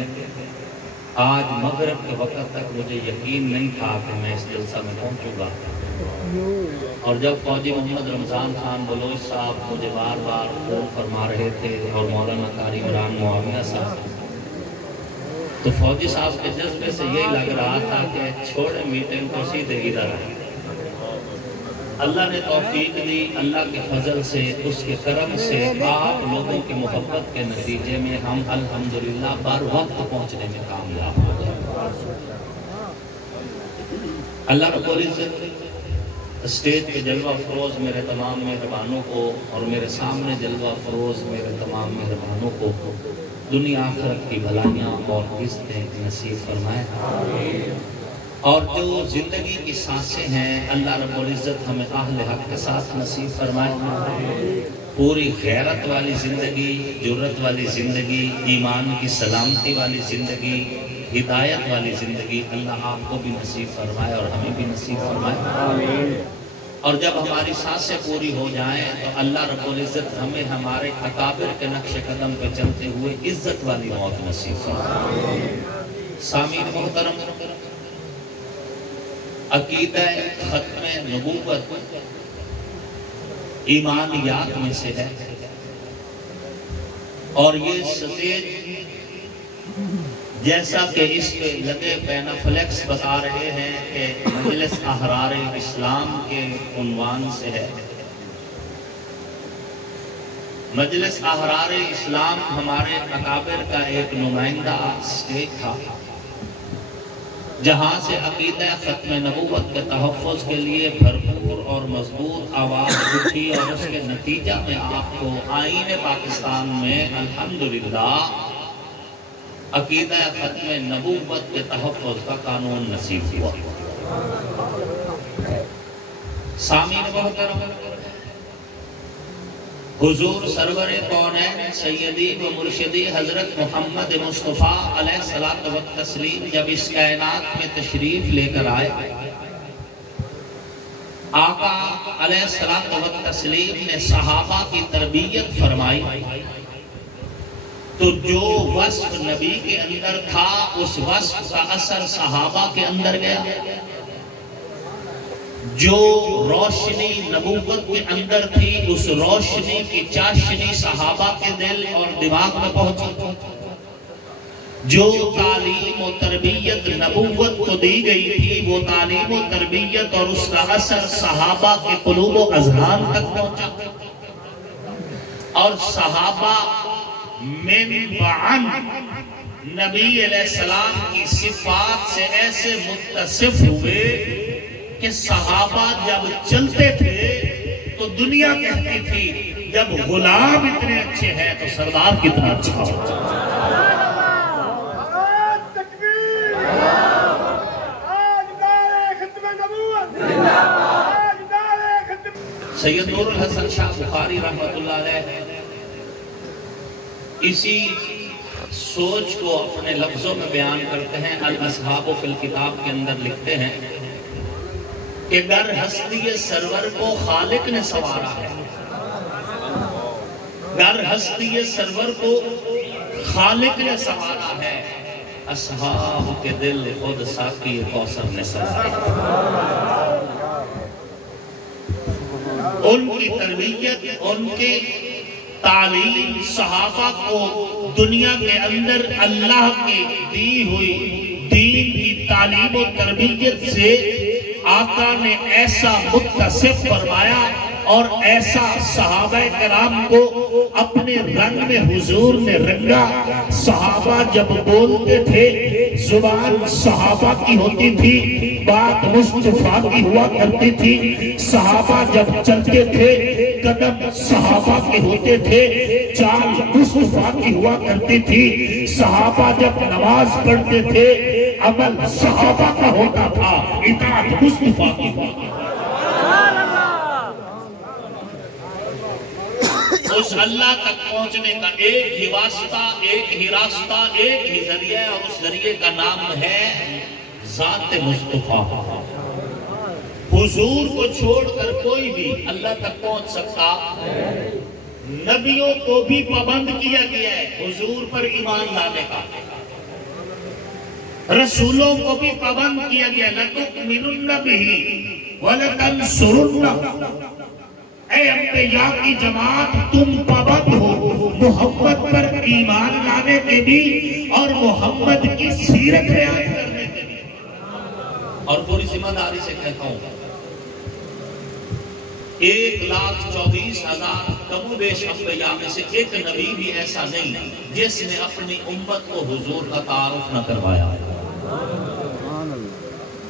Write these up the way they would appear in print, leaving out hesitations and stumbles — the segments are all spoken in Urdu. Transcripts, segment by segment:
آج مغرب کے وقت تک مجھے یقین نہیں تھا کہ میں اس جلسہ میں پہنچوں گا، اور جب فوجی محمد رمضان خان بلوچ صاحب مجھے بار بار فون فرما رہے تھے اور مولانا قاری عمران معاویہ صاحب، تو فوجی صاحب کے جذبے سے یہی لگ رہا تھا کہ چھوڑے میٹنگ کو سیدھے ادھر آئے۔ اللہ نے توفیق دی، اللہ کے فضل سے، اس کے کرم سے، آپ لوگوں کی محبت کے نتیجے میں ہم الحمدللہ بر وقت پہنچنے میں کامیاب ہو گئے۔ اللہ رب العزت اسٹیج پہ جلوہ افروز میرے تمام مہربانوں کو اور میرے سامنے جلوہ افروز میرے تمام مہربانوں کو دنیا آخرت کی بھلائیاں اور عزتیں نصیب فرمائے، اور جو زندگی کی سانسیں ہیں اللہ رب العزت ہمیں اہل حق کے ساتھ نصیب فرمائے۔ پوری غیرت والی زندگی، جرت والی زندگی، ایمان کی سلامتی والی زندگی، ہدایت والی زندگی اللہ آپ کو بھی نصیب فرمائے اور ہمیں بھی نصیب فرمائے۔ اور جب ہماری سانسیں پوری ہو جائیں تو اللہ رب العزت ہمیں ہمارے اکابر کے نقش قدم پہ چلتے ہوئے عزت والی موت نصیب فرمائے۔ سامعین محترم، عقیدہ ختم نبوت ایمانیات میں سے ہے، اور یہ سٹیج جیسا کہ اس پہ لگے پینہ فلیکس بتا رہے ہیں کہ مجلس احرار اسلام کے عنوان سے ہے۔ مجلس احرار اسلام ہمارے اکابر کا ایک نمائندہ سٹیج تھا، جہاں سے عقیدہ ختم نبوت کے تحفظ کے لیے بھرپور اور مضبوط آواز اٹھی، اور اس کے نتیجہ میں آپ کو آئین پاکستان میں الحمدللہ عقیدہ ختم نبوت کے تحفظ کا قانون نصیب ہوا۔ سامعین محترم، حضور سرور کونین سیدی و مرشدی حضرت محمد مصطفیٰ علیہ الصلوۃ والتسلیم جب اس کائنات میں تشریف لے کر آئے، آقا علیہ الصلوۃ والتسلیم نے صحابہ کی تربیت فرمائی، تو جو وصف نبی کے اندر تھا اس وصف کا اثر صحابہ کے اندر گیا، جو روشنی نبوت کے اندر تھی اس روشنی کی چاشنی صحابہ کے دل اور دماغ میں پہنچی، جو تعلیم و تربیت نبوت کو دی گئی تھی وہ تعلیم و تربیت اور اس کا اثر صحابہ کے قلوب و اذہان تک پہنچا، اور صحابہ من بعد نبی علیہ السلام کی صفات سے ایسے متصف ہوئے کہ صحابہ جب چلتے تھے تو دنیا کہتی تھی جب غلام اتنے اچھے ہیں تو سردار کتنا اچھا ہوتا ہے۔ سید نور الحسن شاہ بخاری رحمۃ اللہ علیہ اسی سوچ کو اپنے لفظوں میں بیان کرتے ہیں۔ الاصحاب فی الکتاب کے اندر لکھتے ہیں کہ در ہستی سرور کو خالق نے سنوارا ہے، در ہستی سرور کو خالق نے سنوارا ہے، اصحاب کے دل خود ساقی کوثر نے سنوارا۔ ان کی تربیت، ان کی تعلیم صحابہ کو دنیا کے اندر اللہ کی دی ہوئی دین کی تعلیم و تربیت سے آقا نے ایسا متصف فرمایا اور ایسا صحابہ کرام کو اپنے رنگ میں حضور نے رنگا۔ صحابہ جب بولتے تھے زبان صحابہ کی ہوتی تھی، بات مصطفیٰ کی ہوا کرتی تھی۔ صحابہ جب چلتے تھے قدم صحابہ کے ہوتے تھے، چال مصطفیٰ کی ہوا کرتی تھی۔ صحابہ جب نماز پڑھتے تھے عمل صحابہ کا ہوتا تھا، اطاعت مصطفیٰ کی ہوا کرتی تھی۔ اس اللہ تک پہنچنے کا ایک ہی واسطہ، ایک ہی راستہ، ایک ہی ذریعہ، اور اس ذریعے کا نام ہے ذات مصطفیٰ۔ حضور کو چھوڑ کر کوئی بھی اللہ تک پہنچ سکتا، نبیوں کو بھی پابند کیا گیا ہے حضور پر ایمان لانے کا۔ رسولوں کو بھی پابند کیا گیا لَتُؤْمِنُنَّ بِهِ وَلَتَنْصُرُنَّ. اے انبیاء کی جماعت تم پابند ہو محمد پر ایمان لانے کے بھی اور محمد کی سیرت بیان کرنے کے بھی. اور پوری ذمہ داری سے کہتا ہوں 1,24,000 کم و بیش انبیاء میں سے ایک نبی بھی ایسا نہیں جس نے اپنی امت کو حضور کا تعارف نہ کروایا.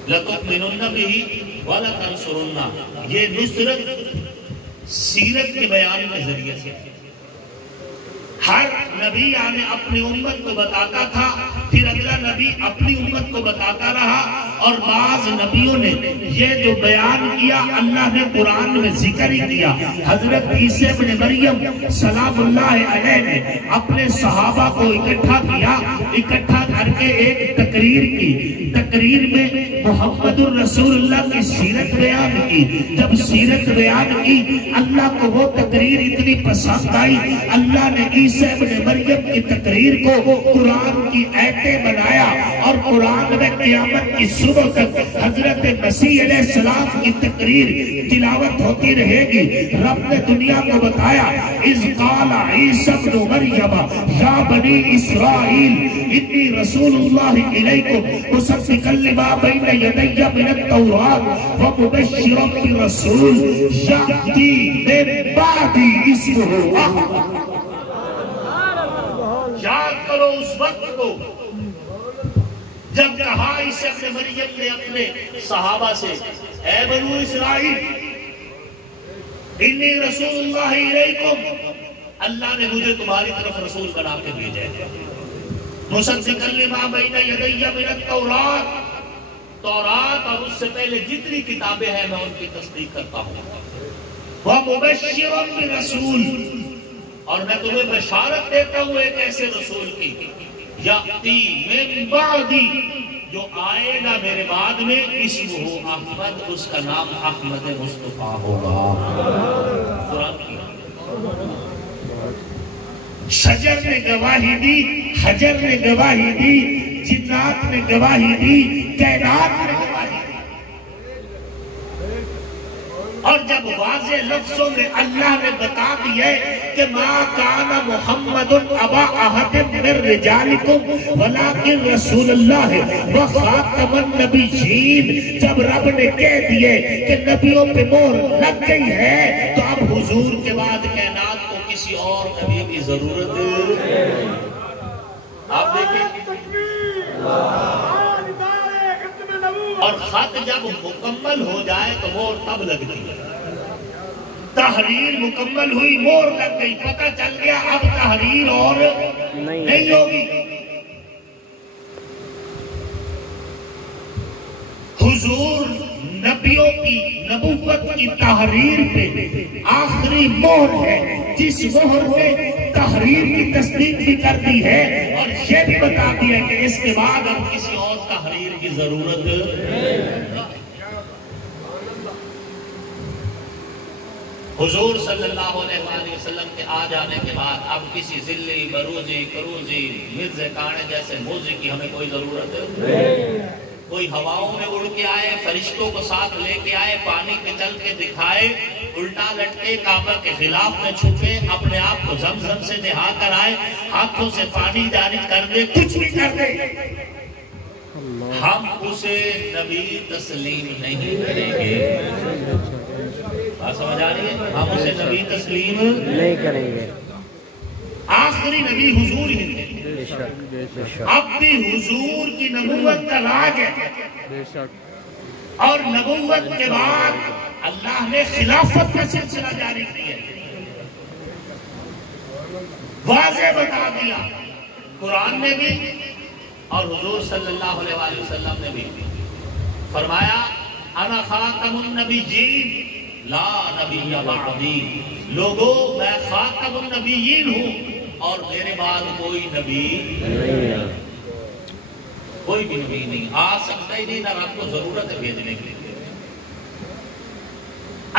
لَتُؤْمِنُنَّ بِهِ وَلَتَنْصُرُنَّ. یہ نصرت سیرت کے بیان کے ذریعے سے ہر نبی آنے اپنی امت کو بتاتا تھا، پھر اگلا نبی اپنی امت کو بتاتا رہا، اور بعض نبیوں نے یہ جو بیان کیا اللہ نے قرآن میں ذکر ہی کیا. حضرت عیسیٰ ابن مریم سلام اللہ علیہ نے اپنے صحابہ کو اکٹھا کیا، اکٹھا کر کے ایک تقریر کی. تقریر میں محمد الرسول اللہ کی سیرت بیان کی. جب سیرت بیان کی اللہ کو وہ تقریر اتنی پسند آئی، اللہ نے عیسیٰ ابن مریم کی تقریر کو قرآن کی آیتیں بنایا، اور قرآن میں قیامت کی صبح تک حضرت مسیح علیہ السلام کی تقریر تلاوت ہوتی رہے گی. رب نے دنیا کو بتایا اذ قال عیسیٰ ابن مریم یا بنی اسرائیل انی رسول اللہ الیکم مصدقا لما بین یدی من التوراۃ ومبشرا برسول یأتی من بعدی اسمہ احمد. یاد کرو اس وقت کو جب کہا عیسیٰ ابن مریم نے اپنے صحابہ سے اے بنو اسرائیل انی رسول اللہ علیکم، اللہ نے مجھے تمہاری طرف رسول بنا کے بھیجا ہے. مصدقا لما بین یدی من التوراۃ، تورات اور اس سے پہلے جتنی کتابیں ہیں میں ان کی تصدیق کرتا ہوں. ومبشرا برسول، اور میں تمہیں بشارت دیتا ہوں ایک ایسے رسول کی یأتی من بعدی، جو آئے گا میرے بعد میں، اسمہ احمد، اس کا نام احمد مصطفیٰ ہوگا. قرآن کی شجر نے گواہی دی، حجر نے گواہی دی، جنات نے گواہی دی، کائنات نے گواہی دی. اور جب واضح لفظوں میں اللہ نے بتا دیا کہ ما کان محمد ابا احد من رجالکم ولکن رسول اللہ وخاتم النبیین، جب رب نے کہہ دیے کہ نبیوں پہ مہر لگ گئی ہے تو اب حضور کے بعد کائنات کو کسی اور نبی کی ضرورت ہے. آپ دیکھیں اور خط جب مکمل ہو جائے تو مہر تب لگتی ہے. تحریر مکمل ہوئی، مہر لگ گئی، پتہ چل گیا اب تحریر اور نہیں ہوگی. حضور نبیوں کی نبوت کی تحریر پہ آخری مہر ہے، جس مہر میں تحریر کی تصدیق بھی کر دی ہے اور یہ بھی بتا دیا کہ اس کے بعد اب کسی اور تحریر کی ضرورت نہیں. حضور صلی اللہ علیہ وسلم کے آ جانے کے بعد اب کسی ذلی، بروزی، کروزی، مرزے کانے جیسے موزی کی ہمیں کوئی ضرورت نہیں. کوئی ہواؤں میں اڑ کے آئے، فرشتوں کو ساتھ لے کے آئے، پانی پہ چل کے دکھائے، الٹا لٹکے کعبہ کے خلاف میں چھپے، اپنے آپ کو زمزم سے نہا کر آئے، ہاتھوں سے پانی جاری کر دے، کچھ بھی کر دے، ہم اسے نبی تسلیم نہیں کریں گے. بات سمجھ آ رہی ہے؟ ہم اسے نبی تسلیم نہیں کریں گے. آخری نبی حضور ہی تھے. اب بھی حضور کی نبوت کا راج ہے، اور نبوت کے بعد اللہ نے خلافت کا سلسلہ جاری کیا، واضح بتا دیا قرآن نے بھی اور حضور صلی اللہ علیہ وسلم نے بھی. فرمایا انا خاتم النبیین لا نبی بعدی، لوگوں میں خاتم النبیین ہوں اور میرے بعد کوئی نبی نہیں، کوئی بھی نبی نہیں آ سکتا ہی نہیں، نہ رب کو ضرورت ہے بھیجنے کے لیے.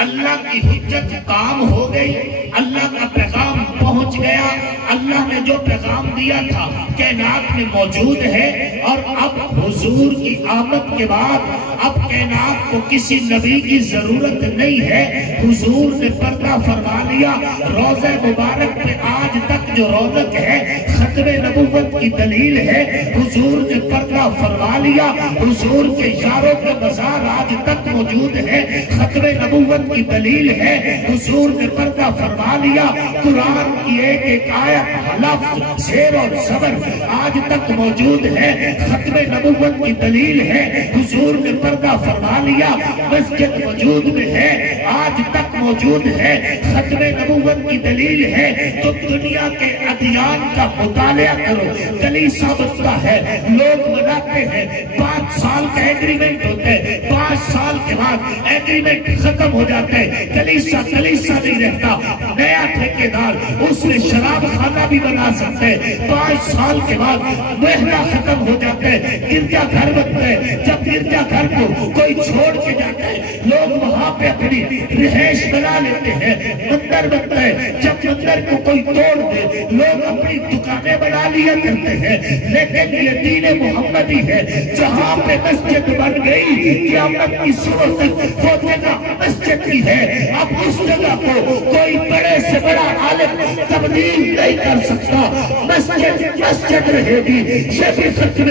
اللہ کی حجت کام ہو گئی، اللہ کا پیغام پہنچ گیا. اللہ نے جو پیغام دیا تھا کائنات میں موجود ہے. اور اب حضور کی آمد کے بعد اب کائنات کو کسی نبی کی ضرورت نہیں ہے. حضور نے پردہ فرما لیا. روضہ مبارک پہ آج تک جو رونق ہے ختم نبوت کی دلیل ہے. حضور نے پردہ فرما لیا. حضور کے یاروں کے بازار آج تک موجود ہے. ختم نبوت کی دلیل ہے. حضور نے پردہ فرما لیا. قرآن کی ایک ایک آیت لفظ زیر اور زبر آج تک موجود ہے. ختم نبوت کی دلیل ہے. حضور نے پردہ فرما لیا. مسجد وجود میں ہے آج تک موجود ہے. ختم نبوت کی دلیل ہے. تو دنیا کے ادیان کا مطالعہ کرو. کلیسا بنتا ہے, لوگ مناتے ہیں, 5 سال کا ایگریمنٹ ہوتا ہے, 5 سال کے بعد ایگریمنٹ ختم ہو جاتا ہے. کلیسا نہیں رہتا. نیا ٹھیکیدار اس میں شراب خانہ بھی بنا سکتے ہیں. 5 سال کے بعد محلہ ختم ہو جاتا ہے. گرجا گھر بنتا ہے. جب گرجا گھر کو کوئی چھوڑ کے جاتا ہے لوگ وہاں پہ اپنی رہائش بنا لیتے ہیں. مندر بنتا ہے. جب مندر کو کوئی توڑ دے لوگ اپنی دکانیں بنا لیا کرتے ہیں. لیکن یہ دین محمدی ہے. جہاں پہ مسجد بن گئی قیامت کی صبح تک وہ جگہ مسجد کی ہے. اب اس جگہ کو کوئی بڑے سے بڑا عالم تبدیل نہیں کر سکتا. مسجد رہے گی. یہ بھی ختم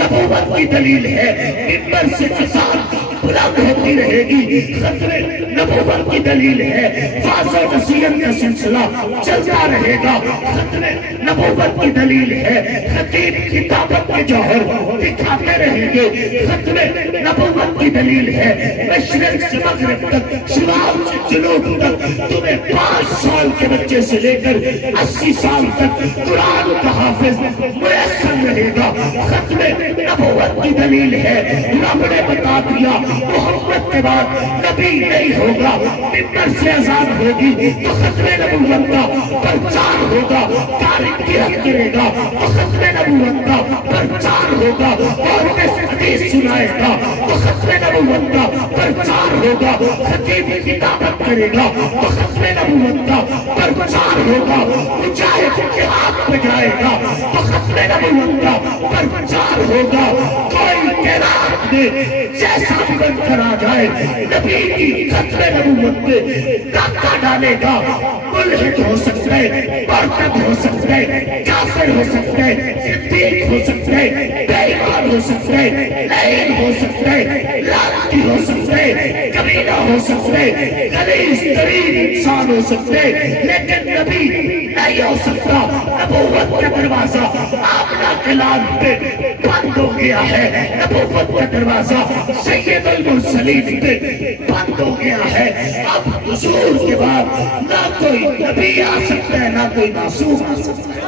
نبوت کی دلیل ہے. منبر سے اذان بلند ہوتی رہے گی. ختم نبوت کی دلیل ہے. واعظ و نصیحت کا سلسلہ چلتا رہے گا. ختم نبوت کی دلیل ہے. خطیب کتابت کے جوہر دکھاتے رہیں گے. ختم نبوت کی دلیل ہے. مشرق سے مغرب تک, شمال سے جنوب تک تمہیں 5 سال کے بچے سے لے کر 80 سال تک قرآن کا حافظ میسر رہے گا. ختم نبوت کی دلیل ہے. رب نے بتا دیا محمد کے بعد نبی نہیں ہوگا. منبر سے اذان ہوگی تو ختم نبوت کا پرچار ہوگا. تاریخ گرفت کرے گا تو ختم نبوت کا پرچار ہوگا. اور حدیث سنائے گا تو ختم نبوت کا پرچار ہوگا. خطیب کتابت کرے گا تو ختم نبوت کا پرچار ہوگا. مجاہد کے ہاتھ میں جائے گا تو ختم نبوت کا پرچار ہوگا. کوئی قرآن میں جیسا بن کر آ جائے نبی کی ختم نبوت پہ ڈاکہ ڈالے گا. ملحد ہو سکتا ہے, مرتد ہو سکتا ہے, کافر ہو سکتا ہے, صدیق ہو سکتا ہے, بے ایمان ہو سکتا ہے, لعین ہو سکتا ہے, لعنتی ہو سکتا ہے, کمینہ ہو سکتا ہے, غلیظ ترین انسان ہو سکتا ہے, لیکن نبی نہیں ہو سکتا. نبوت کا دروازہ آمنہ کے لال پہ بند ہو گیا ہے. نبوت کا دروازہ سید المرسلین پہ بند ہو گیا ہے. اب حضور کے بعد نہ کوئی نبی آ سکتا ہے نہ کوئی معصوم آ سکتا ہے.